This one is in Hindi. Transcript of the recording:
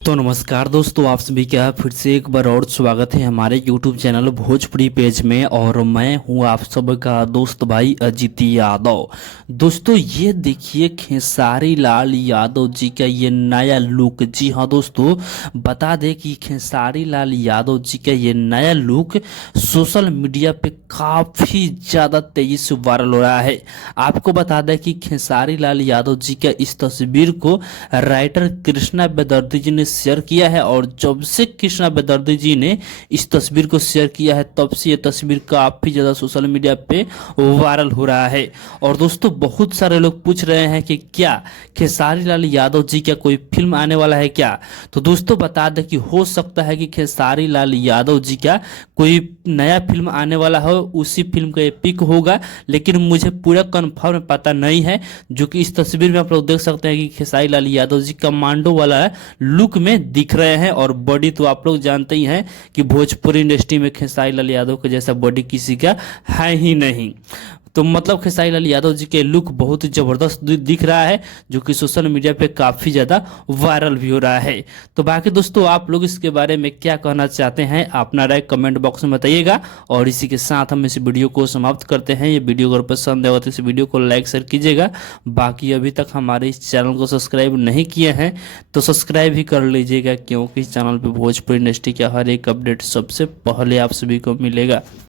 तो नमस्कार दोस्तों, आप सभी का फिर से एक बार और स्वागत है हमारे YouTube चैनल भोजपुरी पेज में। और मैं हूं आप सबका दोस्त भाई अजीत यादव। दोस्तों ये देखिए खेसारी लाल यादव जी का ये नया लुक। जी हाँ दोस्तों, बता दें कि खेसारी लाल यादव जी का ये नया लुक सोशल मीडिया पे काफ़ी ज़्यादा तेज़ी से वायरल हो रहा है। आपको बता दें कि खेसारी लाल यादव जी का इस तस्वीर को राइटर कृष्णा बेदर्दी जी ने शेयर किया है। और जब से कृष्णा बेदर्दी जी ने इस तस्वीर को शेयर किया है तब से ये तस्वीर काफ़ी ज़्यादा सोशल मीडिया पे वायरल हो रहा है। और दोस्तों बहुत सारे लोग पूछ रहे हैं कि क्या खेसारी लाल यादव जी का कोई फिल्म आने वाला है क्या। तो दोस्तों बता दें कि हो सकता है कि खेसारी लाल यादव जी का कोई नया फिल्म आने वाला हो, उसी फिल्म का ये पिक होगा। लेकिन मुझे पूरा कन्फर्म पता नहीं है। जो कि इस तस्वीर में आप लोग देख सकते हैं कि खेसारी लाल यादव जी कमांडो वाला लुक में दिख रहे हैं। और बॉडी तो आप लोग जानते ही हैं कि भोजपुरी इंडस्ट्री में खेसारी लाल यादव के जैसा बॉडी किसी का है ही नहीं। तो मतलब खेसारी लाल यादव जी के लुक बहुत ही जबरदस्त दिख रहा है, जो कि सोशल मीडिया पे काफ़ी ज़्यादा वायरल भी हो रहा है। तो बाकी दोस्तों आप लोग इसके बारे में क्या कहना चाहते हैं, अपना राय कमेंट बॉक्स में बताइएगा। और इसी के साथ हम इस वीडियो को समाप्त करते हैं। ये वीडियो अगर पसंद है तो इस वीडियो को लाइक शेयर कीजिएगा। बाकी अभी तक हमारे इस चैनल को सब्सक्राइब नहीं किए हैं तो सब्सक्राइब ही कर लीजिएगा, क्योंकि इस चैनल पर भोजपुरी इंडस्ट्री का हर एक अपडेट सबसे पहले आप सभी को मिलेगा।